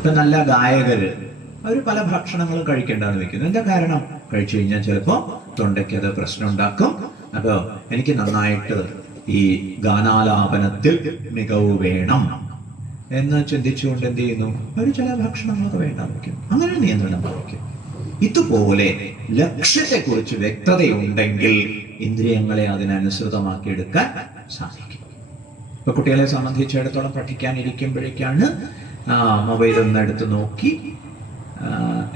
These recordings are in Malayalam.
ഇപ്പൊ നല്ല ഗായകര് അവർ പല ഭക്ഷണങ്ങളും കഴിക്കേണ്ടെന്ന് വെക്കുന്നു. എന്താ കാരണം? കഴിച്ചു കഴിഞ്ഞാൽ ചിലപ്പോ തൊണ്ടയ്ക്ക് അത് പ്രശ്നം ഉണ്ടാക്കും. അപ്പൊ എനിക്ക് നന്നായിട്ട് ഈ ഗാനാലാപനത്തിൽ മികവ് വേണം എന്ന് ചിന്തിച്ചുകൊണ്ട് എന്ത് ചെയ്യുന്നു, അവർ ചില ഭക്ഷണങ്ങളൊക്കെ വേണ്ടാന്ന് വെക്കുന്നു. അങ്ങനെ നിയന്ത്രണം പാലിക്കും. ഇതുപോലെ ലക്ഷ്യത്തെക്കുറിച്ച് വ്യക്തതയുണ്ടെങ്കിൽ ഇന്ദ്രിയങ്ങളെ അതിനനുസൃതമാക്കി എടുക്കാൻ സാധിക്കും. ഇപ്പൊ കുട്ടികളെ സംബന്ധിച്ചിടത്തോളം പഠിക്കാനിരിക്കുമ്പോഴേക്കാണ് മൊബൈൽ ഒന്ന് എടുത്ത് നോക്കി,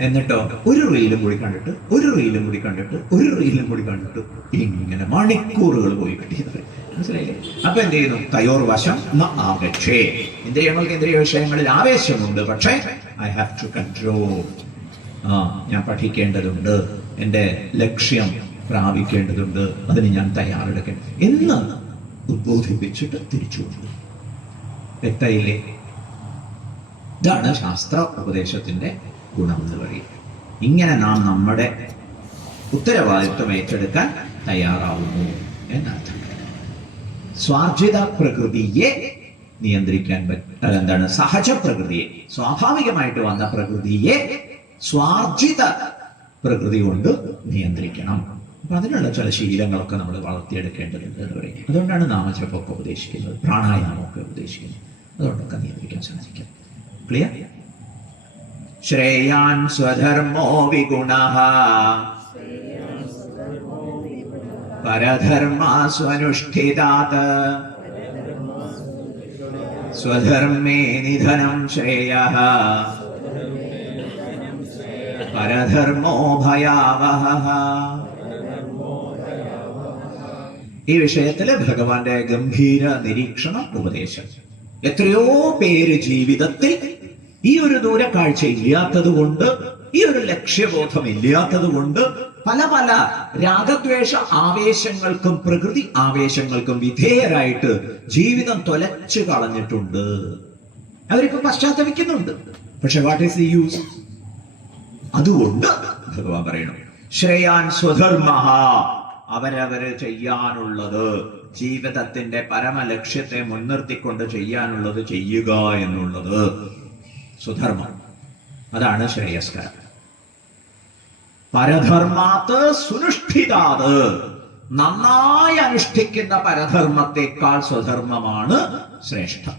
എന്നിട്ടോ ഒരു റീലും കൂടി കണ്ടിട്ട് ഒരു റീലും കൂടി കണ്ടിട്ട് ഒരു റീലും കൂടി കണ്ടിട്ട് ഇങ്ങനെ മണിക്കൂറുകൾ പോയി കിട്ടിയത്. മനസ്സിലായില്ലേ? അപ്പൊ എന്ത് ചെയ്യുന്നു? തയോർ വശം ന ആകക്ഷേ. ഇന്ദ്രിയങ്ങൾക്ക് ഇന്ദ്രിയ വിഷയങ്ങളിൽ ആവേശമുണ്ട്, പക്ഷേ ഐ ഹാവ് ടു കൺട്രോൾ. ഞാൻ പഠിക്കേണ്ടതുണ്ട്, എൻ്റെ ലക്ഷ്യം പ്രാപിക്കേണ്ടതുണ്ട്, അതിന് ഞാൻ തയ്യാറെടുക്കണം എന്ന് ഉദ്ബോധിപ്പിച്ചിട്ട് തിരിച്ചു കൊണ്ടു. വ്യക്തയില്ലേ? ഇതാണ് ശാസ്ത്ര ഉപദേശത്തിന്റെ ഗുണം എന്ന് പറയുന്നത്. ഇങ്ങനെ നാം നമ്മുടെ ഉത്തരവാദിത്വം ഏറ്റെടുക്കാൻ തയ്യാറാവുന്നു എന്നർത്ഥം. സ്വാർജിത പ്രകൃതിയെ നിയന്ത്രിക്കാൻ എന്താണ്? സഹജ പ്രകൃതിയെ, സ്വാഭാവികമായിട്ട് വന്ന പ്രകൃതിയെ സ്വാർജിത പ്രകൃതി കൊണ്ട് നിയന്ത്രിക്കണം. അപ്പൊ അതിനുള്ള ചില ശീലങ്ങളൊക്കെ നമ്മൾ വളർത്തിയെടുക്കേണ്ടതുണ്ട് എന്ന് പറയും. അതുകൊണ്ടാണ് നാമജപമൊക്കെ ഉപദേശിക്കുന്നത്, പ്രാണായാമമൊക്കെ ഉപദേശിക്കുന്നത്. അതുകൊണ്ടൊക്കെ നിയന്ത്രിക്കാൻ സാധിക്കും. ക്ലിയർ? ശ്രേയാൻ സ്വധർമ്മോ വിഗുണഃ പരധർമാസ്വനുഷ്ഠിതാത് സ്വധർമ്മേ നിധനം ശ്രേയഃ പരധർമ്മോ ഭയാവഹഃ. ഈ വിഷയത്തില് ഭഗവാന്റെ ഗംഭീര നിരീക്ഷണം, ഉപദേശം. എത്രയോ പേര് ജീവിതത്തിൽ ഈ ഒരു ദൂരക്കാഴ്ച ഇല്ലാത്തത് കൊണ്ട്, ഈ ഒരു ലക്ഷ്യബോധം ഇല്ലാത്തത് കൊണ്ട് പല പല രാഗദ്വേഷ ആവേശങ്ങൾക്കും പ്രകൃതി ആവേശങ്ങൾക്കും വിധേയരായിട്ട് ജീവിതം തൊലച്ചു കളഞ്ഞിട്ടുണ്ട്. അവരിപ്പോ പശ്ചാത്തപിക്കുന്നുണ്ട്. പക്ഷെ വാട്ട് ഈസ് ദി യൂസ്? അതുകൊണ്ട് ഭഗവാൻ പറയണം, ശ്രേയാൻ സ്വധർമ്മഃ, അവരവര് ചെയ്യാനുള്ളത്, ജീവിതത്തിന്റെ പരമലക്ഷ്യത്തെ മുൻനിർത്തിക്കൊണ്ട് ചെയ്യാനുള്ളത് ചെയ്യുക എന്നുള്ളത് സ്വധർമ്മം. അതാണ് ശ്രേയസ്കരം. പരധർമാത് സുനുഷ്ഠിതാത്, നന്നായി അനുഷ്ഠിക്കുന്ന പരധർമ്മത്തെക്കാൾ സ്വധർമ്മമാണ് ശ്രേഷ്ഠം.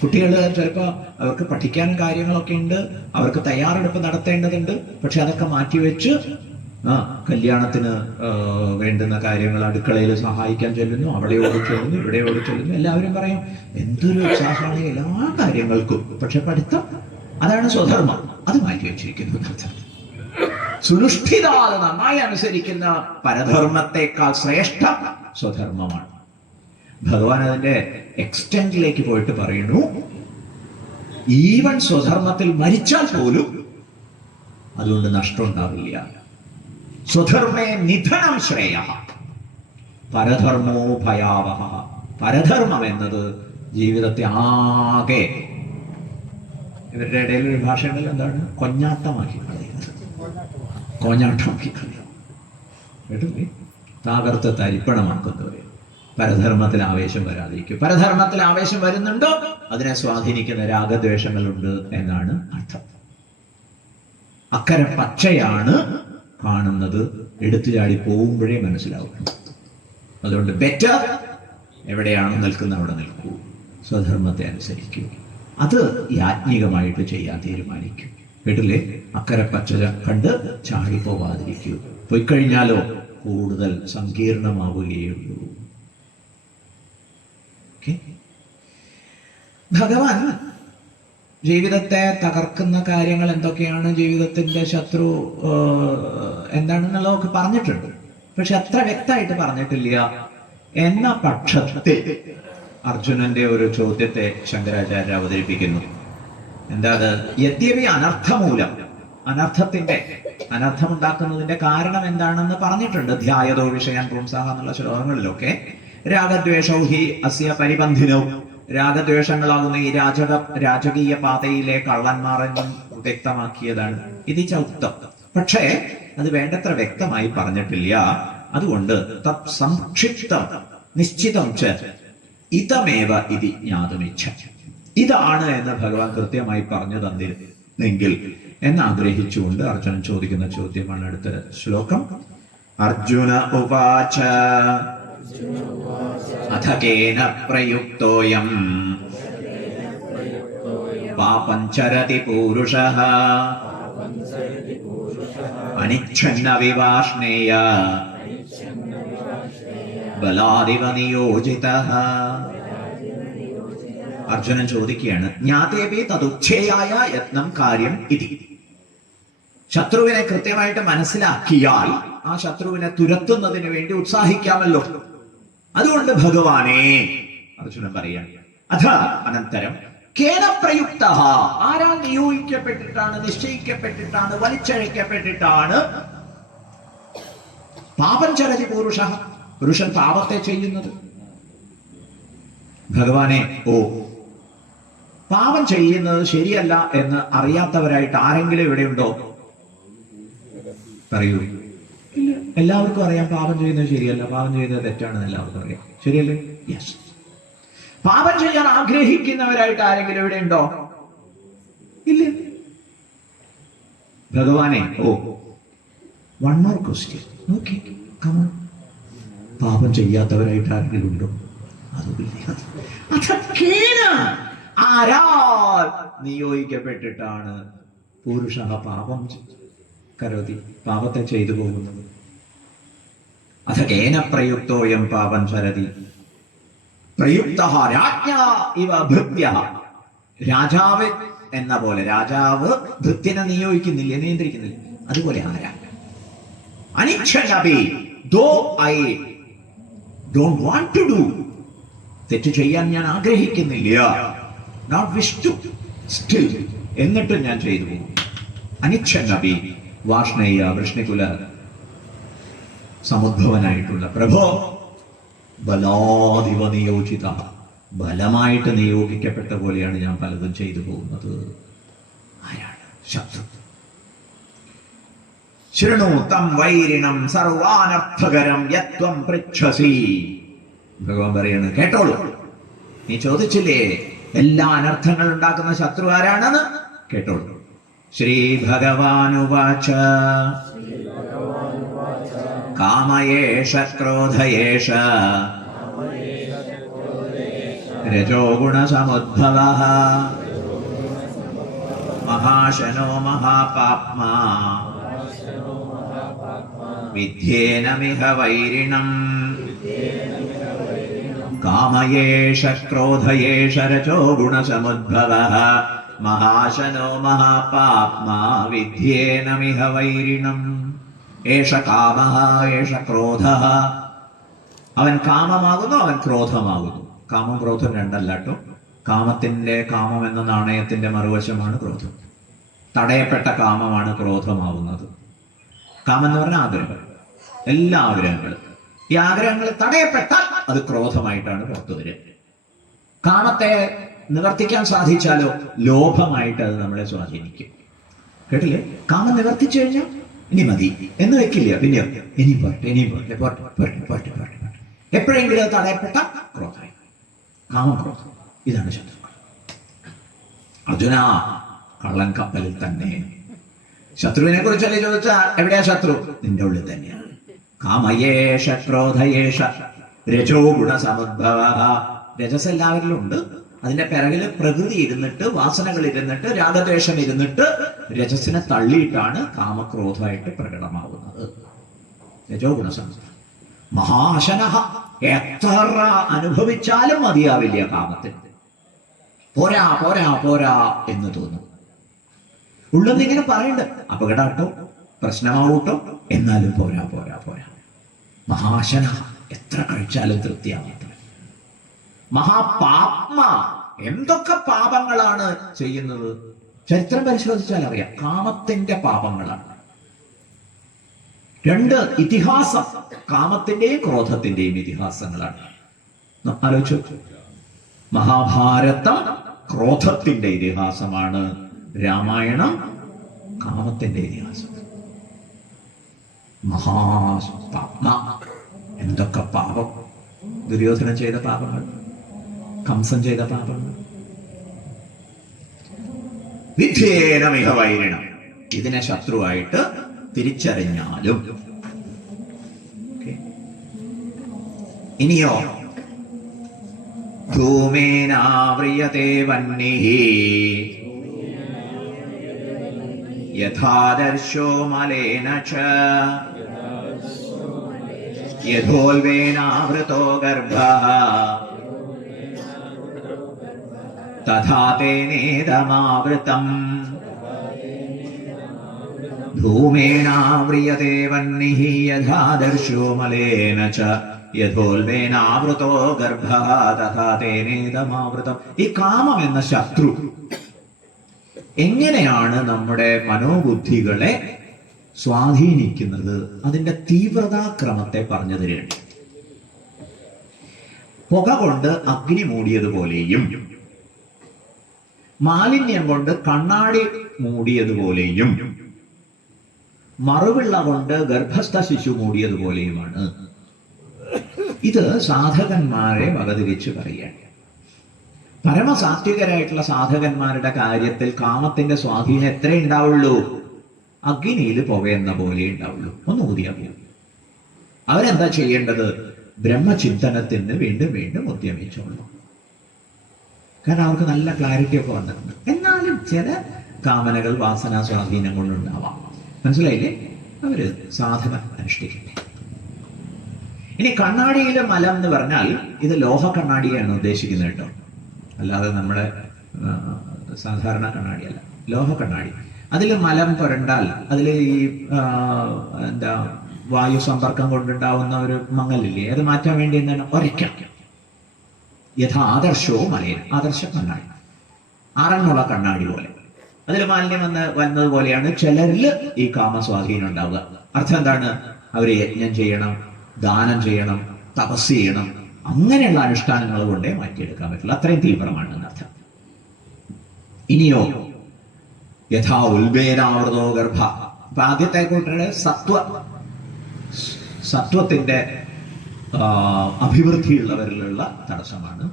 കുട്ടികൾ ചിലപ്പോൾ അവർക്ക് പഠിക്കാൻ കാര്യങ്ങളൊക്കെ ഉണ്ട്, അവർക്ക് തയ്യാറെടുപ്പ് നടത്തേണ്ടതുണ്ട്. പക്ഷെ അതൊക്കെ മാറ്റിവെച്ച് കല്യാണത്തിന് വേണ്ടുന്ന കാര്യങ്ങൾ അടുക്കളയിൽ സഹായിക്കാൻ ചെല്ലുന്നു, അവിടെ ഓടി ചെല്ലുന്നു, ഇവിടെ ഓടി ചെല്ലുന്നു. എല്ലാവരും പറയും എന്തൊരു ഉത്സാഹമാണ് എല്ലാ കാര്യങ്ങൾക്കും. പക്ഷെ പഠിത്തം, അതാണ് സ്വധർമ്മം, അത് മാറ്റിവെച്ചിരിക്കുന്നു. സുനുഷ്ഠിതാത്, നന്നായി അനുസരിക്കുന്ന പരധർമ്മത്തെക്കാൾ ശ്രേഷ്ഠം സ്വധർമ്മമാണ്. ഭഗവാൻ അതിന്റെ എക്സ്റ്റെന്റിലേക്ക് പോയിട്ട് പറയുന്നു, ഈവൻ സ്വധർമ്മത്തിൽ മരിച്ചാൽ പോലും അതുകൊണ്ട് നഷ്ടം ഉണ്ടാവില്ല. സ്വധർമ്മേ നിധനം ശ്രേയഃ പരധർമ്മോ ഭയാവഹഃ. പരധർമ്മം എന്നത് ജീവിതത്തെ ആകെ, ഇവരുടെ ഇടയിൽ ഒരു ഭാഷകളിൽ എന്താണ്, കൊഞ്ഞാട്ടമാക്കി കളയുന്നത്, കോഞ്ഞാട്ടമാക്കി കളയും. കേട്ടില്ലേ? താകർത്ത് തരിപ്പണമാക്കുന്നവരെ. പരധർമ്മത്തിൽ ആവേശം വരാതിരിക്കും. പരധർമ്മത്തിൽ ആവേശം വരുന്നുണ്ടോ അതിനെ സ്വാധീനിക്കുന്ന രാഗദ്വേഷങ്ങളുണ്ട് എന്നാണ് അർത്ഥം. അക്കരെ പച്ചയാണ് കാണുന്നത്, എടുത്തു ചാടി പോകുമ്പോഴേ മനസ്സിലാവും. അതുകൊണ്ട് ബെറ്റർ എവിടെയാണോ നിൽക്കുന്ന അവിടെ നിൽക്കൂ, സ്വധർമ്മത്തെ അനുസരിക്കൂ. അത് യാജ്ഞികമായിട്ട് ചെയ്യാൻ തീരുമാനിക്കും. കേട്ടില്ലേ? അക്കരെ പച്ച കണ്ട് ചാടി പോവാതിരിക്കൂ. പോയിക്കഴിഞ്ഞാലോ കൂടുതൽ സങ്കീർണമാവുകയുള്ളൂ. ഭഗവാൻ ജീവിതത്തെ തകർക്കുന്ന കാര്യങ്ങൾ എന്തൊക്കെയാണ്, ജീവിതത്തിന്റെ ശത്രു എന്താണെന്നുള്ളതൊക്കെ പറഞ്ഞിട്ടുണ്ട്. പക്ഷെ അത്ര വ്യക്തമായിട്ട് പറഞ്ഞിട്ടില്ല എന്ന പക്ഷത്തിൽ അർജുനന്റെ ഒരു ചോദ്യത്തെ ശങ്കരാചാര്യ അവതരിപ്പിക്കുന്നു. എന്താ അത്? യദ്യപി അനർത്ഥമൂലം, അനർത്ഥമുണ്ടാക്കുന്നതിന്റെ കാരണം എന്താണെന്ന് പറഞ്ഞിട്ടുണ്ട്. ധ്യായതോ വിഷയാൻ പുംസഃ എന്നുള്ള ശ്ലോകങ്ങളിലൊക്കെ രാഗദ്വേഷൗ ഹി അസ്യ പരിബന്ധിനോ, രാഗദ്വേഷങ്ങളാകുന്ന ഈ രാജകീയ പാതയിലെ കള്ളന്മാർ എന്നും വ്യക്തമാക്കിയതാണ് ഇത് ചൗക്തം. പക്ഷേ അത് വേണ്ടത്ര വ്യക്തമായി പറഞ്ഞിട്ടില്ല. അതുകൊണ്ട് തത് സംക്ഷിപ്തം നിശ്ചിതം ച ഇതമേവ ഇതി ജ്ഞാതുമിച്ഛ. ഇതാണ് എന്ന് ഭഗവാൻ കൃത്യമായി പറഞ്ഞു തന്നിരുന്നെങ്കിൽ എന്നാഗ്രഹിച്ചുകൊണ്ട് അർജുനൻ ചോദിക്കുന്ന ചോദ്യമാണ് അടുത്ത ശ്ലോകം. അർജുന ഉവാച അഥ കേന പ്രയുക്തോയം പാപം ചരതി പൂരുഷഃ അനിച്ഛന്ന വിവാഷ്ണേയ ബലാദിവ നിയോജിതഃ. അർജുനൻ ചോദിക്കുകയാണ്, ജ്ഞാതേപി തതുച്ഛേയായ യത്നം കാര്യം ഇതി. ശത്രുവിനെ കൃത്യമായിട്ട് മനസ്സിലാക്കിയാൽ ആ ശത്രുവിനെ തുരത്തുന്നതിന് വേണ്ടി ഉത്സാഹിക്കാമല്ലോ. അതുകൊണ്ട് ഭഗവാനെ, അർജുനൻ പറയാണ്, അഥ അനന്തരം കേന പ്രയുക്ത, ആരാൽ നിയോഗിക്കപ്പെട്ടിട്ടാണ്, നിശ്ചയിക്കപ്പെട്ടിട്ടാണ്, വലിച്ചഴക്കപ്പെട്ടിട്ടാണ് പാപം ചരതി പുരുഷ, പുരുഷൻ പാപത്തെ ചെയ്യുന്നത്? ഭഗവാനെ, ഓ, പാപം ചെയ്യുന്നത് ശരിയല്ല എന്ന് അറിയാത്തവരായിട്ട് ആരെങ്കിലും ഇവിടെ ഉണ്ടോ? പറയൂ. ഇല്ല, എല്ലാവർക്കും അറിയാം പാപം ചെയ്യുന്നത് ശരിയല്ല, പാപം ചെയ്യുന്നത് തെറ്റാണെന്ന് എല്ലാവർക്കും അറിയാം. ശരിയല്ലേ? യെസ്. പാപം ചെയ്യാൻ ആഗ്രഹിക്കുന്നവരായിട്ട് ആരെങ്കിലും ഇവിടെ ഉണ്ടോ? ഇല്ല. ഭഗവാനെ, ഓ, വൺ മോർ ക്വസ്റ്റ്യൻ. നോക്കി, കമോൺ. പാപം ചെയ്യാത്തവരായിട്ട് ആരെങ്കിലും ഉണ്ടോ? അതുമില്ല. ആരാൽ നിയോഗിക്കപ്പെട്ടിട്ടാണ് പുരുഷ പാപം കരോതി, പാപത്തെ ചെയ്തു പോകുന്നത്? അഥ കേന പ്രയുക്തോയം പാപം ചരതി. പ്രയുക്തഃ രാജ്ഞാ ഇവ ഭൃത്യഃ. രാജാവ് എന്ന പോലെ, രാജാവ് ഭൃത്യനെ നിയോഗിക്കുന്നില്ല, നിയന്ത്രിക്കുന്നില്ല, അതുപോലെ ആരാ? അനിച്ഛനപി, though I don't want to do, തെറ്റ് ചെയ്യാൻ ഞാൻ ആഗ്രഹിക്കുന്നില്ല, നോട്ട് വിഷ് ടു, സ്റ്റിൽ, എന്നിട്ട് ഞാൻ ചെയ്തു പോകും. അനിച്ഛനപി വാഷ്ണേയ, വൃഷ്ണികുല സമുദ്ഭവനായിട്ടുള്ള പ്രഭോ, ബലാധിപ നിയോജിത, ബലമായിട്ട് നിയോഗിക്കപ്പെട്ട പോലെയാണ് ഞാൻ പലതും ചെയ്തു പോകുന്നത്. ആരാണ്? ശത്രു. ശൃണു തം വൈരിണം സർവാനർത്ഥകരം യത്വം പൃച്ഛസി. ഭഗവാൻ പറയാണ്, കേട്ടോളൂ, നീ ചോദിച്ചില്ലേ എല്ലാ അനർത്ഥങ്ങൾ ഉണ്ടാക്കുന്ന ശത്രു ആരാണെന്ന്? കേട്ടോളൂ. ശ്രീ ഭഗവാനുവാച കാമയേഷ ക്രോധയേഷ രജോ ഗുണസമുദ്ഭവഃ മഹാശനോ മഹാപാപ്മാ വിദ്യേനമിഹ വൈരിണം. കാമയേഷ ക്രോധയേഷ രജോ ഗുണസമുദ്ഭവഃ മഹാശനോ മഹാപാപ്മാ വിദ്യേനമിഹ വൈരിണം. ഏഷ കാമഃ ഏഷ ക്രോധഃ. അവൻ കാമമാകുന്നു, അവൻ ക്രോധമാകുന്നു. കാമം ക്രോധം രണ്ടല്ല കേട്ടോ. കാമത്തിന്റെ, കാമം എന്ന നാണയത്തിന്റെ മറുവശമാണ് ക്രോധം. തടയപ്പെട്ട കാമമാണ് ക്രോധമാവുന്നത്. കാമം എന്ന് പറഞ്ഞാൽ ആഗ്രഹം, എല്ലാ ആഗ്രഹങ്ങളും. ഈ ആഗ്രഹങ്ങൾ തടയപ്പെട്ടാൽ അത് ക്രോധമായിട്ടാണ് പുറത്തു വരിക. കാമത്തെ നിവർത്തിക്കാൻ സാധിച്ചാലോ ലോഭമായിട്ട് അത് നമ്മളെ സ്വാധീനിക്കും. കേട്ടില്ലേ? കാമം നിവർത്തിച്ചു കഴിഞ്ഞാൽ ഇനി മതി എന്ന് വെക്കില്ല, പിന്നെ ഇനിയും പോട്ടെ, ഇനിയും പോട്ടെ, പോട്ടെ പോട്ടെ പോട്ടെ പോട്ടെ. എപ്പോഴെങ്കിലും അത് തടയപ്പെട്ട ക്രോധമായി. കാമം, ക്രോധം, ഇതാണ് ശത്രുക്കൾ. അർജുന, കള്ളൻ കപ്പലിൽ തന്നെ. ശത്രുവിനെ കുറിച്ചല്ലേ ചോദിച്ചാൽ, എവിടെയാ ശത്രു? നിന്റെ ഉള്ളിൽ തന്നെയാണ്. കാമയേഷ ക്രോധയേഷ രജോ ഗുണസമുദ്ഭവഃ. രജസ് എല്ലാവരിലും ഉണ്ട്. അതിന്റെ പിറകില് പ്രകൃതി ഇരുന്നിട്ട്, വാസനകൾ ഇരുന്നിട്ട്, രാഗദ്വേഷം ഇരുന്നിട്ട് രജസിനെ തള്ളിയിട്ടാണ് കാമക്രോധമായിട്ട് പ്രകടമാവുന്നത്. രജോ ഗുണസമുദ്ഭവം. മഹാശനഃ, എത്ര അനുഭവിച്ചാലും മതിയാവില്ല കാമത്തിന്. പോരാ പോരാ പോരാ എന്ന് തോന്നും. ഉള്ളതിങ്ങനെ പറയുന്നുണ്ട്, അപകടാട്ടോ, പ്രശ്നമാവൂട്ടോ, എന്നാലും പോരാ പോരാ പോരാ. മഹാശന, എത്ര കഴിച്ചാലും തൃപ്തിയാവാത്ത. മഹാപാപ്മ, എന്തൊക്കെ പാപങ്ങളാണ് ചെയ്യുന്നത്? ചരിത്രം പരിശോധിച്ചാൽ അറിയാം, കാമത്തിന്റെ പാപങ്ങളാണ്. രണ്ട് ഇതിഹാസം, കാമത്തിന്റെയും ക്രോധത്തിന്റെയും ഇതിഹാസങ്ങളാണ്. ആലോചിച്ചു. മഹാഭാരതം ക്രോധത്തിന്റെ ഇതിഹാസമാണ്, രാമായണം കാമത്തിന്റെ ഇതിഹാസം. മഹാപാപ്മ, എന്തൊക്കെ പാപം! ദുര്യോധനൻ ചെയ്ത പാപങ്ങൾ. കംസൻ ചെയ്ത പാപങ്ങൾ. വിദ്യേന മിഹ വൈരിണം, ഇതിനെ ശത്രുവായിട്ട് തിരിച്ചറിഞ്ഞാലും. ഇനിയോ ധൂമേനാവ്രിയതേ വഹ്നിഃ യഥാദർശോ മലേന ച യഥോൽവേനാവൃതോ ഗർഭഃ തഥാ തേനേദമാവൃതം. ധൂമേനാവ്രിയതേ വഹ്നിഃ യഥാദർശോ മലേന ച യഥോൽവേനാവൃതോ ഗർഭഃ തഥാ തേനേദമാവൃതം. ഈ കാമം എന്ന ശത്രു എങ്ങനെയാണ് നമ്മുടെ മനോബുദ്ധികളെ സ്വാധീനിക്കുന്നത്? അതിന്റെ തീവ്രതാക്രമത്തെ പറഞ്ഞു തരുന്നുണ്ട്. പുക കൊണ്ട് അഗ്നി മൂടിയതുപോലെയും മാലിന്യം കൊണ്ട് കണ്ണാടി മൂടിയതുപോലെയും മറുവിള്ള കൊണ്ട് ഗർഭസ്ഥ ശിശു മൂടിയതുപോലെയുമാണ്. ഇത് സാധകന്മാരെ വകതിരിച്ച് പറയുകയാണ്. പരമസാത്വികരായിട്ടുള്ള സാധകന്മാരുടെ കാര്യത്തിൽ കാമത്തിന്റെ സ്വാധീനം എത്ര ഉണ്ടാവുള്ളൂ? അഗ്നിയിൽ പുകയെന്ന പോലെ ഉണ്ടാവുള്ളൂ. ഒന്ന് ഊതിയാ പോകും. അവരെന്താ ചെയ്യേണ്ടത്? ബ്രഹ്മചിന്തനത്തിന് വീണ്ടും വീണ്ടും ഉദ്യമിച്ചോളൂ. കാരണം അവർക്ക് നല്ല ക്ലാരിറ്റി ഒക്കെ വന്നിട്ടുണ്ട്. എന്നാലും ചില കാമനകൾ വാസനാ സ്വാധീനം കൊണ്ടുണ്ടാവാം. മനസ്സിലായില്ലേ? അവര് സാധന അനുഷ്ഠിക്കട്ടെ. ഇനി കണ്ണാടിയിലെ മലം എന്ന് പറഞ്ഞാൽ ഇത് ലോഹ കണ്ണാടിയാണ് ഉദ്ദേശിക്കുന്നത് കേട്ടോ, അല്ലാതെ നമ്മുടെ സാധാരണ കണ്ണാടിയല്ല. ലോഹ കണ്ണാടി. അതിൽ മലം പുരണ്ടാൽ അതിൽ ഈ എന്താ വായു സമ്പർക്കം കൊണ്ടുണ്ടാവുന്ന ഒരു മങ്ങലില്ലേ, അത് മാറ്റാൻ വേണ്ടി എന്താണ്? ഒരയ്ക്കാം. യഥാ ആദർശവും മലയൻ, ആദർശ കണ്ണാടി, ആറന്മുള കണ്ണാടി പോലെ. അതിൽ മാലിന്യം വന്നതുപോലെയാണ് ചിലരിൽ ഈ കാമസ്വാധീനം ഉണ്ടാവുക. അർത്ഥം എന്താണ്? അവര് യജ്ഞം ചെയ്യണം, ദാനം ചെയ്യണം, തപസ് ചെയ്യണം, അങ്ങനെയുള്ള അനുഷ്ഠാനങ്ങൾ കൊണ്ടേ മാറ്റിയെടുക്കാൻ പറ്റുള്ളൂ. അത്രയും തീവ്രമാണ് എന്നർത്ഥം. ഇനിയോ യഥാ ഉൽബേനാവൃതോ ഗർഭ. അപ്പൊ ആദ്യത്തെ കൂട്ടരുടെ സത്വത്തിന്റെ അഭിവൃദ്ധിയുള്ളവരിലുള്ള തടസ്സമാണ്.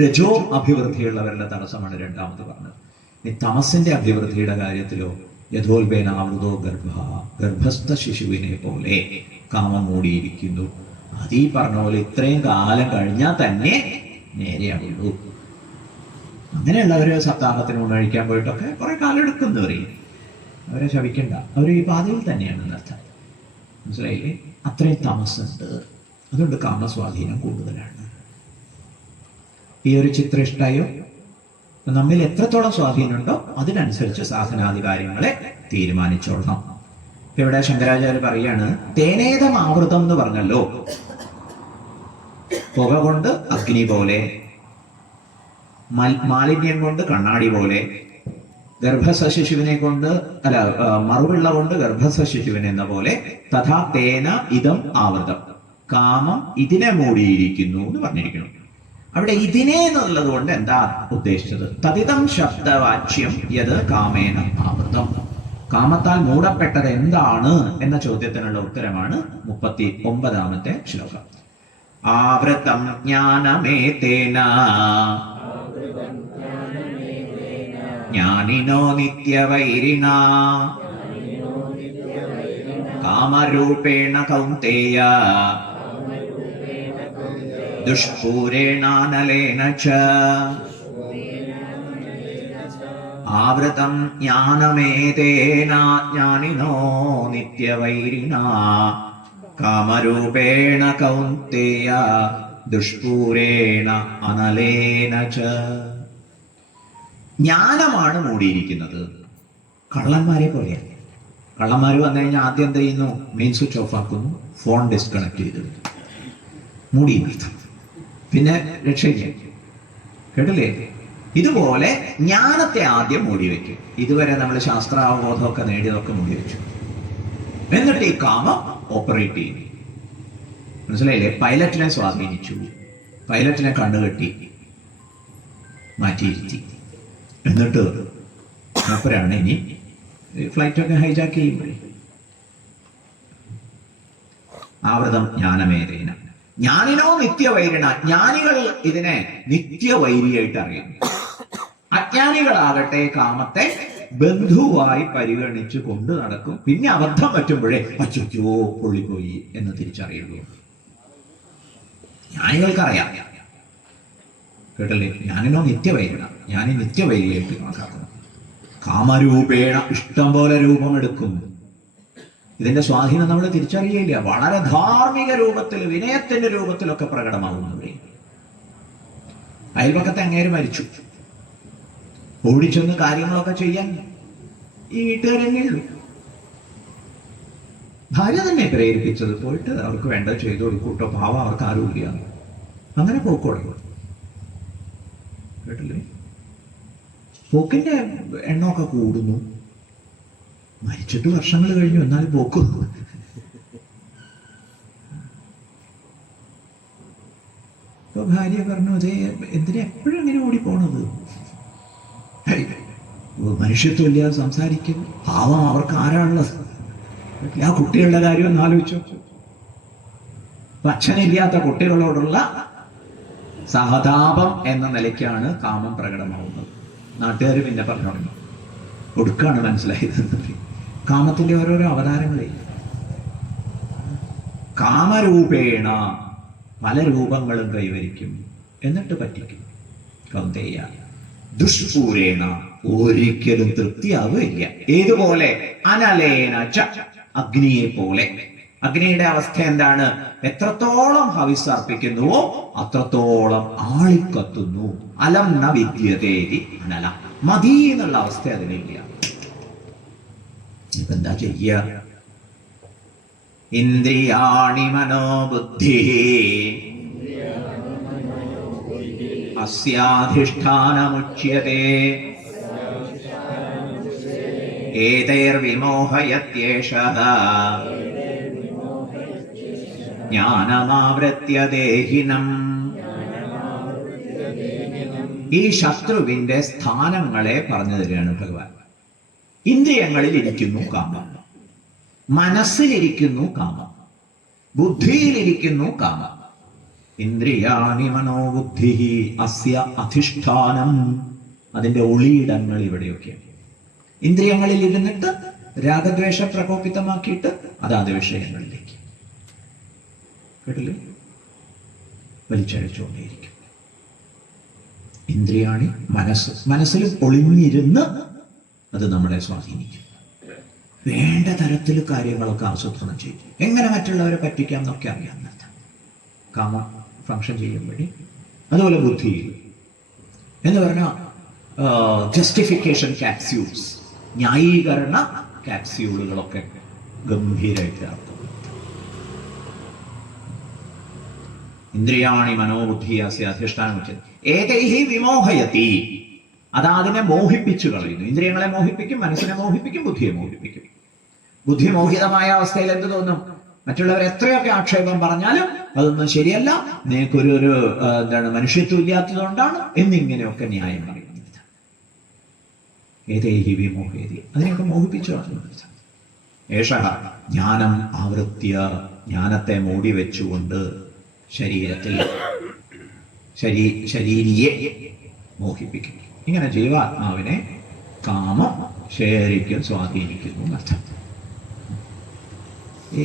രജോ അഭിവൃദ്ധിയുള്ളവരുടെ തടസ്സമാണ് രണ്ടാമത് പറഞ്ഞത്. ഈ തമസിന്റെ അഭിവൃദ്ധിയുടെ കാര്യത്തിലോ യഥോൽബേനാവൃതോ ഗർഭ, ഗർഭസ്ഥ ശിശുവിനെ പോലെ കാമം മൂടിയിരിക്കുന്നു. അത് ഈ പറഞ്ഞ പോലെ ഇത്രയും കാലം കഴിഞ്ഞാൽ തന്നെ നേരെയാവുള്ളൂ. അങ്ങനെയുള്ളവര് സപ്താഹത്തിന് മുന്നഴിക്കാൻ പോയിട്ടൊക്കെ കുറെ കാലം എടുക്കുന്നു പറയും. അവരെ ശപിക്കണ്ട, അവർ ഈ പാതയിൽ തന്നെയാണ് എന്നർത്ഥം. മനസ്സിലായില്ലേ? അത്രയും തമസുണ്ട്. അതുകൊണ്ട് കാമസ്വാധീനം കൂടുതലാണ്. ഈ ഒരു ചിത്രം ഇഷ്ടായോ? നമ്മിൽ എത്രത്തോളം സ്വാധീനമുണ്ടോ അതിനനുസരിച്ച് സാധനാദി കാര്യങ്ങളെ തീരുമാനിച്ചോളണം. ഇവിടെ ശങ്കരാചാര്യ പറയാണ്, തേനേതം ആവൃതം എന്ന് പറഞ്ഞല്ലോ. പുക കൊണ്ട് അഗ്നി പോലെ, മാലിന്യം കൊണ്ട് കണ്ണാടി പോലെ, ഗർഭസ്ഥ ശിശുവിനെ കൊണ്ട് മറുവിള്ള കൊണ്ട് ഗർഭസ്ഥ ശിശുവിനെ എന്ന പോലെ, തഥാ തേന ഇതം ആവൃതം, കാമം ഇതിനെ മൂടിയിരിക്കുന്നു എന്ന് പറഞ്ഞിരിക്കുന്നു. അവിടെ ഇതിനെ എന്നുള്ളത് കൊണ്ട് എന്താ ഉദ്ദേശിച്ചത്? തതിതം ശബ്ദവാച്യം യത് കാമേന ആവൃതം. കാമത്താൽ മൂടപ്പെട്ടത് എന്താണ് എന്ന ചോദ്യത്തിനുള്ള ഉത്തരമാണ് 39ാമത്തെ ശ്ലോകം. ആവൃതം ജ്ഞാനമേതേന ജ്ഞാനിനോ നിത്യവൈരിണ കാമരൂപേണ കൗന്തേയ ദുഷ്പൂരേണാനലേന ച. ആവൃതം ജ്ഞാനമേതേന ജ്ഞാനിനോ നിത്യവൈരിണ കാമരൂപേണ കൗന്തേയ ദുഷ്പൂരേണ അനലേന ച. ജ്ഞാനമാണ് മൂടിയിരിക്കുന്നത്. കള്ളന്മാരെ പോലെയാണ്. കള്ളന്മാർ വന്നു കഴിഞ്ഞാൽ ആദ്യം എന്ത് ചെയ്യുന്നു? മെയിൻ സ്വിച്ച് ഓഫ് ആക്കുന്നു, ഫോൺ ഡിസ്കണക്ട് ചെയ്തെടുത്തു, മൂടി നിർത്തും, പിന്നെ രക്ഷയില്ല. കേട്ടില്ലേ? ഇതുപോലെ ജ്ഞാനത്തെ ആദ്യം മൂടി വയ്ക്കും. ഇതുവരെ നമ്മൾ ശാസ്ത്രാവബോധമൊക്കെ നേടിയതൊക്കെ മൂടി വെച്ചു. എന്നിട്ട് ഈ കാമം ഓപ്പറേറ്റ് ചെയ്യും. മനസ്സിലായില്ലേ? പൈലറ്റിനെ സ്വാധീനിച്ചു, പൈലറ്റിനെ കണ്ണുകെട്ടി മാറ്റിയിരുത്തി. എന്നിട്ട് അപ്പോഴാണ് ഇനി ഫ്ലൈറ്റൊക്കെ ഹൈജാക്ക് ചെയ്യുമ്പോഴേ ആവൃതം ജ്ഞാനമേതേന. ജ്ഞാനിനോ നിത്യവൈരിണ, ജ്ഞാനികൾ ഇതിനെ നിത്യവൈരിയായിട്ട് അറിയുന്നു. അജ്ഞാനികളാകട്ടെ കാമത്തെ ബന്ധുവായി പരിഗണിച്ച് കൊണ്ടു നടക്കും. പിന്നെ അബദ്ധം പറ്റുമ്പോഴേ അച്ചോ പൊള്ളിപ്പോയി എന്ന് തിരിച്ചറിയുള്ളൂ. ജ്ഞാനികൾക്കറിയാം. കേട്ടല്ലേ? ജ്ഞാനിനോ നിത്യവൈരിണ, ജ്ഞാനി നിത്യവൈരിയായിട്ട് കണക്കാക്കുന്നു. കാമരൂപേണ, ഇഷ്ടം പോലെ രൂപമെടുക്കും. ഇതിന്റെ സ്വാധീനം നമ്മൾ തിരിച്ചറിയില്ല. വളരെ ധാർമ്മിക രൂപത്തിൽ, വിനയത്തിന്റെ രൂപത്തിലൊക്കെ പ്രകടമാകുന്നവരെ. അയൽപക്കത്തെ അങ്ങേര് മരിച്ചു, ഓടിച്ചെന്ന് കാര്യങ്ങളൊക്കെ ചെയ്യാൻ ഈ വീട്ടുകാരെന്നെ ഉള്ളൂ. ഭാര്യ തന്നെ പ്രേരിപ്പിച്ചത്. പോയിട്ട് അവർക്ക് വേണ്ടത് ചെയ്തു കൊടുക്കൂട്ടോ, പാവം അവർക്ക് ആരുമില്ല, അങ്ങനെ പോക്കോളൂ. കേട്ടില്ലേ? പോക്കിന്റെ എണ്ണമൊക്കെ കൂടുന്നു. മരിച്ചിട്ട് വർഷങ്ങൾ കഴിഞ്ഞു, എന്നാലും പോക്കുന്നു. ഇപ്പൊ ഭാര്യ പറഞ്ഞു, അതേ എന്തിനാ എപ്പോഴും ഇങ്ങനെ ഓടിപ്പോണത്? മനുഷ്യത്വമില്ല, സംസാരിക്കും. പാവം അവർക്ക് ആരാണുള്ളത്? ആ കുട്ടികളുടെ കാര്യം ഒന്ന് ആലോചിച്ചു. അച്ഛനില്ലാത്ത കുട്ടികളോടുള്ള സഹതാപം എന്ന നിലയ്ക്കാണ് കാമം പ്രകടമാവുന്നത്. നാട്ടുകാർ പിന്നെ പറഞ്ഞു തുടങ്ങി, ഒടുക്കാണ് മനസ്സിലായത്. കാമത്തിന്റെ ഓരോരോ അവതാരങ്ങളെ. കാമരൂപേണ, പല രൂപങ്ങളും കൈവരിക്കും, എന്നിട്ട് പറ്റിക്കും. കൗന്ദേയ ദുഷ്പൂരേണ, ഒരിക്കലും തൃപ്തിയാവുകയില്ല. ഏതുപോലെ? അനലേന ച, അഗ്നിയെ പോലെ. അഗ്നിയുടെ അവസ്ഥ എന്താണ്? എത്രത്തോളം ഹവിസ് അർപ്പിക്കുന്നുവോ അത്രത്തോളം ആളിക്കത്തുന്നു. അലം ന വിദ്യതേതി അനല, മതി എന്നുള്ള അവസ്ഥ അതിനില്ല. ഇപ്പൊ എന്താ ചെയ്യ? ഇന്ദ്രിയാണി മനോബുദ്ധി അസ്യാധിഷ്ഠാനമുച്യതേ ഏതൈർവിമോഹയത്യേഷഃ ജ്ഞാനമാവൃത്യ ദേഹിനം. ഈ ശത്രുവിന്റെ സ്ഥാനങ്ങളെ പറഞ്ഞു തരികയാണ് ഭഗവാൻ. ഇന്ദ്രിയങ്ങളിൽ ഇരിക്കുന്നു കാമം, മനസ്സിലിരിക്കുന്നു കാമം, ബുദ്ധിയിലിരിക്കുന്നു കാമം. ഇന്ദ്രിയാണി മനോബുദ്ധി അസ്യ അധിഷ്ഠാനം, അതിന്റെ ഒളിയിടങ്ങൾ ഇവിടെയൊക്കെയാണ്. ഇന്ദ്രിയങ്ങളിൽ ഇരുന്നിട്ട് രാഗദ്വേഷ പ്രകോപിതമാക്കിയിട്ട് അതാത് വിഷയങ്ങളിലേക്ക്, കേട്ടില്ലേ, വലിച്ചഴിച്ചുകൊണ്ടേയിരിക്കും. ഇന്ദ്രിയാണി മനസ്സ്, മനസ്സിൽ ഒളിഞ്ഞിരുന്ന് അത് നമ്മളെ സ്വാധീനിക്കും. വേണ്ട തരത്തിൽ കാര്യങ്ങളൊക്കെ ആസൂത്രണം ചെയ്യും. എങ്ങനെ മറ്റുള്ളവരെ പറ്റിക്കാം എന്നൊക്കെ അറിയാം. കാമ ഫങ്ഷൻ ചെയ്യും വഴി. അതുപോലെ ബുദ്ധിയിൽ എന്ന് പറഞ്ഞാൽ ജസ്റ്റിഫിക്കേഷൻ ക്യാപ്സ്യൂൾസ്, ന്യായീകരണ ക്യാപ്സ്യൂളുകളൊക്കെ ഗംഭീരമായിട്ട് നടത്തും. ഇന്ദ്രിയാണി മനോബുദ്ധി അസ്യ അധിഷ്ഠാനം ഏതൈഹി വിമോഹയതി, അതാതിനെ മോഹിപ്പിച്ചു കളയുന്നു. ഇന്ദ്രിയങ്ങളെ മോഹിപ്പിക്കും, മനസ്സിനെ മോഹിപ്പിക്കും, ബുദ്ധിയെ മോഹിപ്പിക്കും. ബുദ്ധി മോഹിതമായ അവസ്ഥയിൽ എന്ത് തോന്നും? മറ്റുള്ളവർ എത്രയൊക്കെ ആക്ഷേപം പറഞ്ഞാലും അതൊന്നും ശരിയല്ല, നിനക്കൊരു എന്താണ് മനുഷ്യത്വം ഇല്ലാത്തതുകൊണ്ടാണ് എന്നിങ്ങനെയൊക്കെ ന്യായം പറയുന്നത്. ഏതൈഹി വിമോഹയതി, അതിനെയൊക്കെ മോഹിപ്പിച്ചു കളയുന്നു. ഏഷഃ ജ്ഞാനം ആവൃത്യ, ജ്ഞാനത്തെ മൂടി വെച്ചുകൊണ്ട് ശരീരത്തിൽ ശരീരിയെ മോഹിപ്പിക്കും. ഇങ്ങനെ ജീവാത്മാവിനെ കാമം ശരിക്കും സ്വാധീനിക്കുന്നു എന്നർത്ഥം. ഈ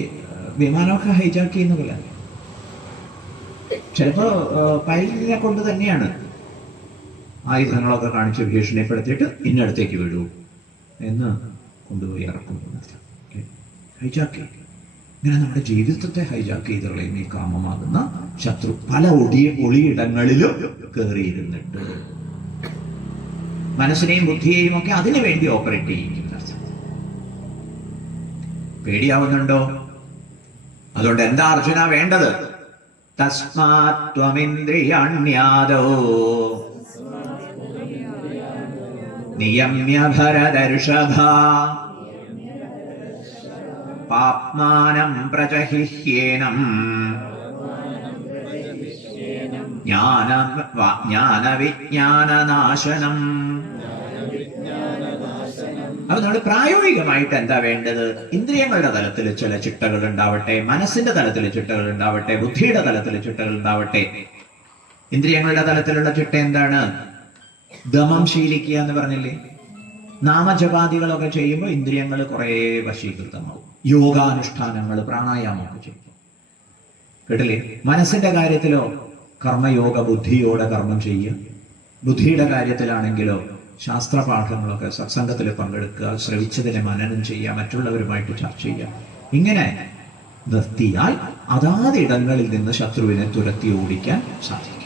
വിമാനമൊക്കെ ഹൈജാക്ക് ചെയ്യുന്ന പോലെ ചിലപ്പോ പൈലറ്റിനെ കൊണ്ട് തന്നെയാണ് ആയുധങ്ങളൊക്കെ കാണിച്ച് ഭീഷണിപ്പെടുത്തിയിട്ട് ഇന്നടത്തേക്ക് വീഴൂ എന്ന് കൊണ്ടുപോയി ഇറക്കുന്നു. ഹൈജാക്ക്, ഇങ്ങനെ നമ്മുടെ ജീവിതത്തെ ഹൈജാക്ക് ചെയ്ത് കളയും ഈ കാമമാകുന്ന ശത്രു. പല ഒളിയിടങ്ങളിലും കയറിയിരുന്നിട്ട് മനസ്സിനെയും ബുദ്ധിയെയും ഒക്കെ അതിനു വേണ്ടി ഓപ്പറേറ്റ് ചെയ്യിക്കും. പേടിയാവുന്നുണ്ടോ? അതുകൊണ്ട് എന്താ അർജുന വേണ്ടത്? തസ്മാത് ത്വമിന്ദ്രിയാണ്യാദോ നിയമ്യ ഭരതർഷഭ പാപ്മാനം പ്രജഹിഹ്യേനം ജ്ഞാനവിജ്ഞാനനാശനം അപ്പൊ നമ്മൾ പ്രായോഗികമായിട്ട് എന്താ വേണ്ടത്? ഇന്ദ്രിയങ്ങളുടെ തലത്തിൽ ചില ചിട്ടകൾ ഉണ്ടാവട്ടെ, മനസ്സിന്റെ തലത്തിൽ ചിട്ടകൾ ഉണ്ടാവട്ടെ, ബുദ്ധിയുടെ തലത്തിൽ ചിട്ടകൾ ഉണ്ടാവട്ടെ. ഇന്ദ്രിയങ്ങളുടെ തലത്തിലുള്ള ചിട്ട എന്താണ്? ദമം ശീലിക്കുക എന്ന് പറഞ്ഞില്ലേ? നാമജപാദികളൊക്കെ ചെയ്യുമ്പോൾ ഇന്ദ്രിയങ്ങൾ കുറെ വശീകൃതമാവും. യോഗാനുഷ്ഠാനങ്ങൾ, പ്രാണായാമമൊക്കെ ചെയ്യും, കേട്ടില്ലേ? മനസ്സിന്റെ കാര്യത്തിലോ കർമ്മയോഗ, ബുദ്ധിയോടെ കർമ്മം ചെയ്യുക. ബുദ്ധിയുടെ കാര്യത്തിലാണെങ്കിലോ ശാസ്ത്രപാഠങ്ങളൊക്കെ സത്സംഗത്തിൽ പങ്കെടുക്കുക, ശ്രവിച്ചതിനെ മനനം ചെയ്യുക, മറ്റുള്ളവരുമായിട്ട് ചർച്ച ചെയ്യുക. ഇങ്ങനെ നിർത്തിയാൽ അതാതിടങ്ങളിൽ നിന്ന് ശത്രുവിനെ തുരത്തി ഓടിക്കാൻ സാധിക്കും.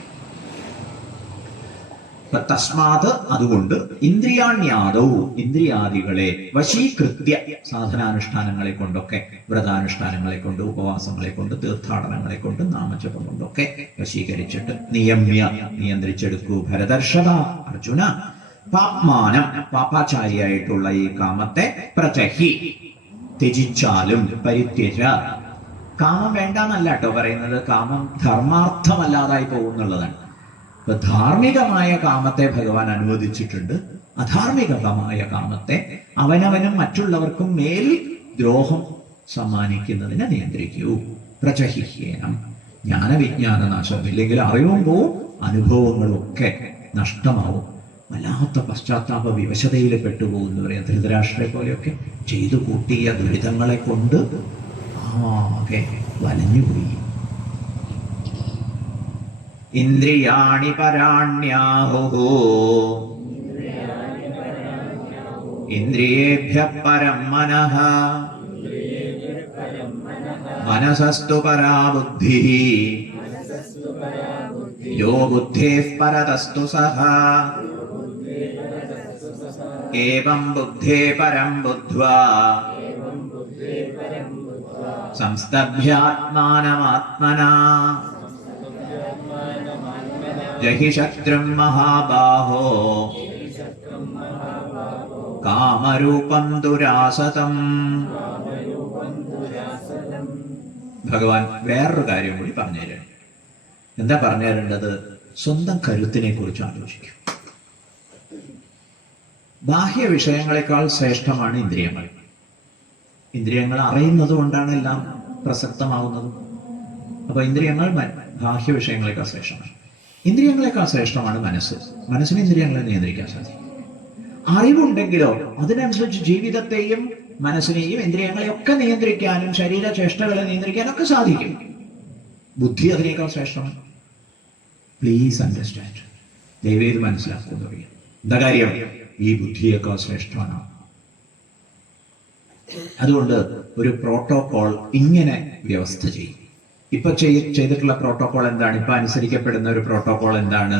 തസ്മാത്, അതുകൊണ്ട് ഇന്ദ്രിയാണ്യാദവും, ഇന്ദ്രിയാദികളെ വശീകൃത്യ, സാധനാനുഷ്ഠാനങ്ങളെ കൊണ്ടൊക്കെ, വ്രതാനുഷ്ഠാനങ്ങളെ കൊണ്ട്, ഉപവാസങ്ങളെ കൊണ്ട്, തീർത്ഥാടനങ്ങളെ കൊണ്ട്, നാമജപം കൊണ്ടൊക്കെ വശീകരിച്ചിട്ട് നിയന്ത്രിച്ചെടുക്കൂ ഭരതർഷഭ, അർജുന. പാപ്മാനം, പാപാചാരിയായിട്ടുള്ള ഈ കാമത്തെ പ്രചഹി, ത്യജിച്ചാലും, പരിത്യജ. കാമം വേണ്ടാന്നല്ല കേട്ടോ പറയുന്നത്, കാമം ധർമാർത്ഥമല്ലാതായി പോകുന്നുള്ളതാണ്. ഇപ്പൊ ധാർമ്മികമായ കാമത്തെ ഭഗവാൻ അനുവദിച്ചിട്ടുണ്ട്. അധാർമികമായ കാമത്തെ, അവനവനും മറ്റുള്ളവർക്കും മേൽ ദ്രോഹം സമ്മാനിക്കുന്നതിനെ നിയന്ത്രിക്കൂ. പ്രചഹിഹ്യേനം, ജ്ഞാനവിജ്ഞാന നാശം. ഇല്ലെങ്കിൽ അറിവും പോവും, അനുഭവങ്ങളും ഒക്കെ നഷ്ടമാവും. വല്ലാത്ത പശ്ചാത്താപ വിവശതയിൽ പെട്ടുപോകുന്നു പറയാം. ധൃതരാഷ്ട്രയെ പോലെയൊക്കെ ചെയ്തു കൂട്ടിയ ദുരിതങ്ങളെ കൊണ്ട് ആകെ വലഞ്ഞുപോയി. ഇന്ദ്രിയാണി പരാണ്യാഹുഃ ഇന്ദ്രിയേഭ്യഃ പരം മനഃ മനസസ്തു പരാ ബുദ്ധിഃ യോ ബുദ്ധേഃ പരതസ്തു സഃ ഏവം ബുദ്ധേ പരം ബുദ്ധ്വാ സംസ്തഭ്യാത്മാനമാത്മനാ ജഹി ശത്രും മഹാബാഹോ കാമരൂപം ദുരാസതം. ഭഗവാൻ വേറൊരു കാര്യം കൂടി പറഞ്ഞുതരാണ്. എന്താ പറഞ്ഞു തരേണ്ടത്? സ്വന്തം കരുത്തിനെ കുറിച്ച് ആലോചിക്കും. ബാഹ്യ വിഷയങ്ങളെക്കാൾ ശ്രേഷ്ഠമാണ് ഇന്ദ്രിയങ്ങൾ. ഇന്ദ്രിയങ്ങൾ അറിയുന്നത് കൊണ്ടാണ് എല്ലാം പ്രസക്തമാവുന്നത്. അപ്പൊ ഇന്ദ്രിയങ്ങൾ ബാഹ്യ വിഷയങ്ങളെക്കാൾ ശ്രേഷ്ഠമാണ്. ഇന്ദ്രിയങ്ങളെക്കാൾ ശ്രേഷ്ഠമാണ് മനസ്സ്. മനസ്സിന് ഇന്ദ്രിയങ്ങളെ നിയന്ത്രിക്കാൻ സാധിക്കും. അറിവുണ്ടെങ്കിലോ അതിനനുസരിച്ച് ജീവിതത്തെയും മനസ്സിനെയും ഇന്ദ്രിയങ്ങളെയൊക്കെ നിയന്ത്രിക്കാനും ശരീരചേഷ്ടകളെ നിയന്ത്രിക്കാനും ഒക്കെ സാധിക്കും. ബുദ്ധി അതിനേക്കാൾ ശ്രേഷ്ഠമാണ്. Please understand. ദയവേത് മനസ്സിലാക്കുമെന്ന് പറയാം. എന്താ കാര്യം? ഈ ബുദ്ധിയേക്കാൾ ശ്രേഷ്ഠമാണ്. അതുകൊണ്ട് ഒരു പ്രോട്ടോകോൾ ഇങ്ങനെ വ്യവസ്ഥ ചെയ്യും. ഇപ്പൊ ചെയ്തിട്ടുള്ള പ്രോട്ടോകോൾ എന്താണ്? ഇപ്പൊ അനുസരിക്കപ്പെടുന്ന ഒരു പ്രോട്ടോകോൾ എന്താണ്?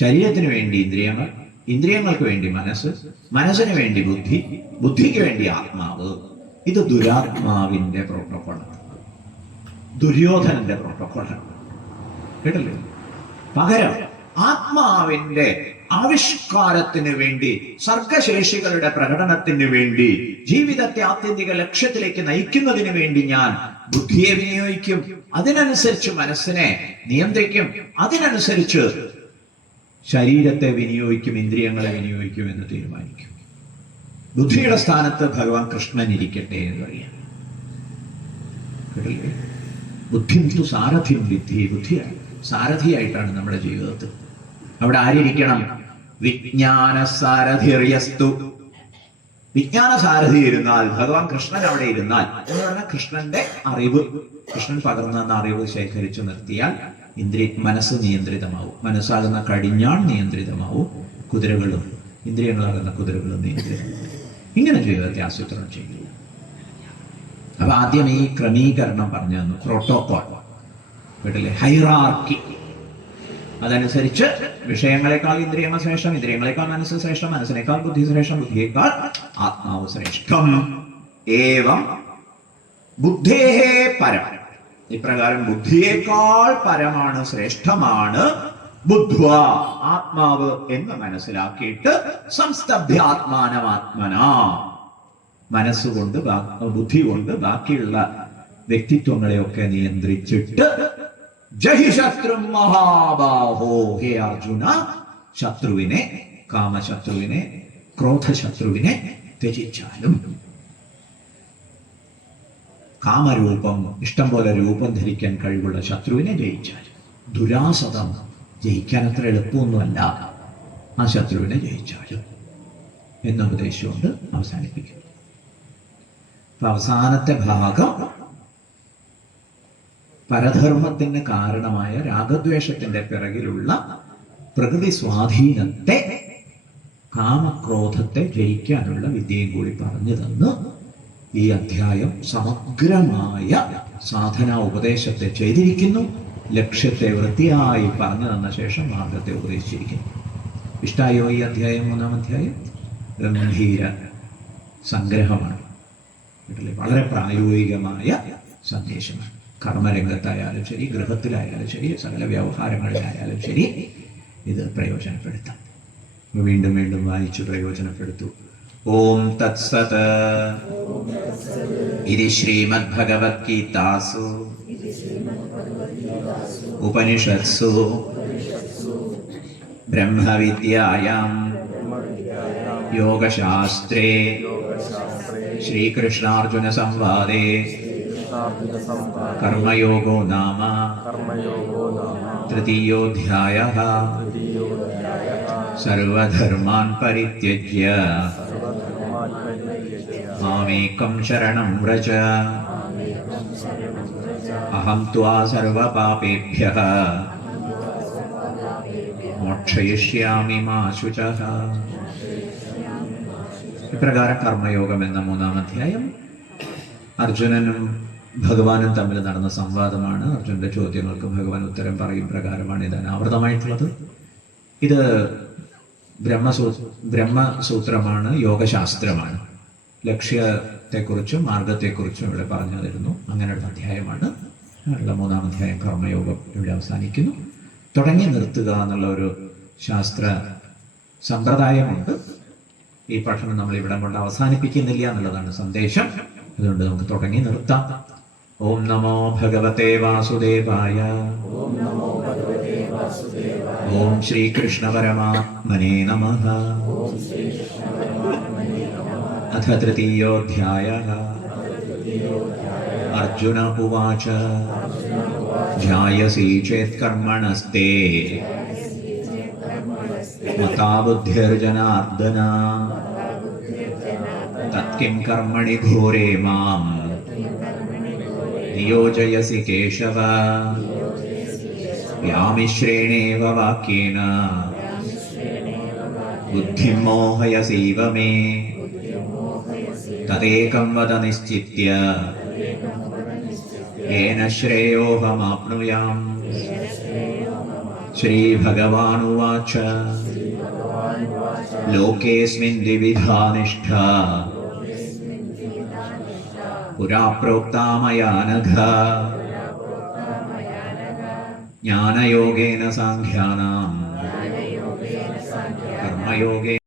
ശരീരത്തിന് വേണ്ടി ഇന്ദ്രിയങ്ങൾ, ഇന്ദ്രിയങ്ങൾക്ക് വേണ്ടി മനസ്സ്, മനസ്സിന് വേണ്ടി ബുദ്ധി, ബുദ്ധിക്ക് വേണ്ടി ആത്മാവ്. ഇത് ദുരാത്മാവിന്റെ പ്രോട്ടോകോളാണ്, ദുര്യോധനന്റെ പ്രോട്ടോകോളാണ്. കേട്ടല്ലോ? പകരം ആത്മാവിന്റെ ആവിഷ്കാരത്തിന് വേണ്ടി, സർഗശേഷികളുടെ പ്രകടനത്തിന് വേണ്ടി, ജീവിതത്തെ ആത്യന്തിക ലക്ഷ്യത്തിലേക്ക് നയിക്കുന്നതിന് വേണ്ടി ഞാൻ ബുദ്ധിയെ വിനിയോഗിക്കും. അതിനനുസരിച്ച് മനസ്സിനെ നിയന്ത്രിക്കും. അതിനനുസരിച്ച് ശരീരത്തെ വിനിയോഗിക്കും, ഇന്ദ്രിയങ്ങളെ വിനിയോഗിക്കും എന്ന് തീരുമാനിക്കും. ബുദ്ധിയുടെ സ്ഥാനത്ത് ഭഗവാൻ കൃഷ്ണൻ ഇരിക്കട്ടെ എന്ന് പറയാം. കേട്ടില്ലേ? ബുദ്ധിം തു സാരഥിം വിദ്ധി. ബുദ്ധിയാണ് സാരഥിയായിട്ടാണ് നമ്മുടെ ജീവിതത്തിൽ. അവിടെ ആരിരിക്കണം? വിജ്ഞാന സാരഥിയസ്തു. വിജ്ഞാന സാരഥി ഇരുന്നാൽ, ഭഗവാൻ കൃഷ്ണൻ അവിടെ ഇരുന്നാൽ, എന്ന് പറഞ്ഞാൽ കൃഷ്ണന്റെ അറിവ്, കൃഷ്ണൻ പകർന്നു തന്ന അറിവ് ശേഖരിച്ചു നിർത്തിയാൽ മനസ്സ് നിയന്ത്രിതമാവും. മനസ്സാകുന്ന കടിഞ്ഞാൺ നിയന്ത്രിതമാവും. കുതിരകളും ഇന്ദ്രിയങ്ങളാകുന്ന കുതിരകളും നിയന്ത്രിതമാവും. ഇങ്ങനെ ജീവിതത്തെ ആസൂത്രണം ചെയ്യുക. അപ്പൊ ആദ്യം ഈ ക്രമീകരണം പറഞ്ഞു തന്നു, പ്രോട്ടോകോൾ. വീട്ടിലെ ഹൈറാർക്കി. അതനുസരിച്ച് വിഷയങ്ങളെക്കാൾ ഇന്ദ്രിയങ്ങൾ ശ്രേഷ്ഠം, ഇന്ദ്രിയങ്ങളെക്കാൾ മനസ്സ് ശ്രേഷ്ഠം, മനസ്സിനേക്കാൾ ബുദ്ധി ശ്രേഷ്ഠം, ബുദ്ധിയേക്കാൾ ആത്മാവ് ശ്രേഷ്ഠം. ഏവം ബുദ്ധേഹേ പരം. ഇപ്രകാരം ബുദ്ധിയേക്കാൾ പരമാണ്, ശ്രേഷ്ഠമാണ് ബുദ്ധ്വ, ആത്മാവ് എന്ന് മനസ്സിലാക്കിയിട്ട് സംസ്തഭ്യാത്മാനമാത്മന, മനസ്സുകൊണ്ട് ബുദ്ധി കൊണ്ട് ബാക്കിയുള്ള വ്യക്തിത്വങ്ങളെയൊക്കെ നിയന്ത്രിച്ചിട്ട് ജഹി ശത്രു മഹാബാഹോ, ഹേ അർജുന, ശത്രുവിനെ, കാമശത്രുവിനെ ക്രോധശത്രുവിനെ ത്യജിച്ചാലും, കാമരൂപം ഇഷ്ടം പോലെ രൂപം ധരിക്കാൻ കഴിവുള്ള ശത്രുവിനെ ജയിച്ചാലും, ദുരാസതം ജയിക്കാൻ അത്ര എളുപ്പമൊന്നുമല്ല, ആ ശത്രുവിനെ ജയിച്ചാലും എന്നുപദേശിച്ചുകൊണ്ട് അവസാനിപ്പിക്കുന്നു. അപ്പൊ അവസാനത്തെ ഭാഗം പരധർമ്മത്തിന് കാരണമായ രാഗദ്വേഷത്തിന്റെ പിറകിലുള്ള പ്രകൃതി സ്വാധീനത്തെ, കാമക്രോധത്തെ ജയിക്കാനുള്ള വിദ്യയും കൂടി പറഞ്ഞു തന്ന് ഈ അധ്യായം സമഗ്രമായ സാധനാ ഉപദേശത്തെ ചെയ്തിരിക്കുന്നു. ലക്ഷ്യത്തെ വൃത്തിയായി പറഞ്ഞു തന്ന ശേഷം മാർഗത്തെ ഉപദേശിച്ചിരിക്കുന്നു. ഇഷ്ടായോ ഈ അധ്യായം? 3-ാം അധ്യായം ഗംഭീര സംഗ്രഹമാണ്, വളരെ പ്രായോഗികമായ സന്ദേശമാണ്. കർമ്മരംഗത്തായാലും ശരി, ഗൃഹത്തിലായാലും ശരി, സകല വ്യവഹാരങ്ങളിലായാലും ശരി, ഇത് പ്രയോജനപ്പെടുത്താം. വീണ്ടും വീണ്ടും വായിച്ചു പ്രയോജനപ്പെടുത്തു. ഓം തത്സത്. ഇതി ശ്രീമദ്ഭഗവദ്ഗീതാസു ഉപനിഷത്സു ബ്രഹ്മവിദ്യായാം യോഗശാസ്ത്രേ ശ്രീകൃഷ്ണാർജുന സംവാദേ കർമ്മയോഗോ നാമ തൃതീയോധ്യായഃ. സർവധർമാൻ പരിത്യജ്യ മാമേകം ശരണം വ്രജ. അഹം ത്വാ സർവപാപേഭ്യഃ മോക്ഷയിഷ്യാമി മാ ശുചഃ. ഇപ്രകാരം കർമ്മയോഗം എന്ന 3-ാം അധ്യായം അർജുനനും ഭഗവാനും തമ്മിൽ നടന്ന സംവാദമാണ്. അർജുനന്റെ ചോദ്യങ്ങൾക്ക് ഭഗവാൻ ഉത്തരം പറയും പ്രകാരമാണ് ഇത് അനാവൃതമായിട്ടുള്ളത്. ഇത് ബ്രഹ്മസൂത്രമാണ്, യോഗശാസ്ത്രമാണ്. ലക്ഷ്യത്തെക്കുറിച്ചും മാർഗത്തെക്കുറിച്ചും ഇവിടെ പറഞ്ഞു തരുന്നു. അങ്ങനെയുള്ള അധ്യായമാണ്. 3-ാം അധ്യായം കർമ്മയോഗം ഇവിടെ അവസാനിക്കുന്നു. തുടങ്ങി നിർത്തുക എന്നുള്ള ഒരു ശാസ്ത്ര സമ്പ്രദായമുണ്ട്. ഈ പഠനം നമ്മൾ ഇവിടം കൊണ്ട് അവസാനിപ്പിക്കുന്നില്ല എന്നുള്ളതാണ് സന്ദേശം. അതുകൊണ്ട് നമുക്ക് തുടങ്ങി നിർത്താം. ഓം നമോ ഭഗവതേ വാസുദേവായ. ഓം ശ്രീകൃഷ്ണ പരമാത്മനേ നമഃ. അഥ തൃതീയോധ്യായഃ. അർജുന ഉവാച. ധ്യായസി ചേത് കർമ്മണസ്തേ മതാ ബുദ്ധിർജനാർദ്ദന. തത്കിം കർമ്മണി ഘോരേ മാം നിയോജയസി കേശവ. വ്യാമിശ്രേണേവ വാക്യേന ബുദ്ധിം മോഹയസീവ മേ. തദേകം വദ നിശ്ചിത്യ യേന ശ്രേയോഹമാപ്നുയാം. ശ്രീഭഗവാനുവാച. ലോകേസ്മിൻ ദ്വിവിധാ നിഷ്ഠാ പുരാ പ്രോക്താ മയാ നഘ. ജ്ഞാനയോഗേന സാംഖ്യാനാം കർമ്മയോഗേന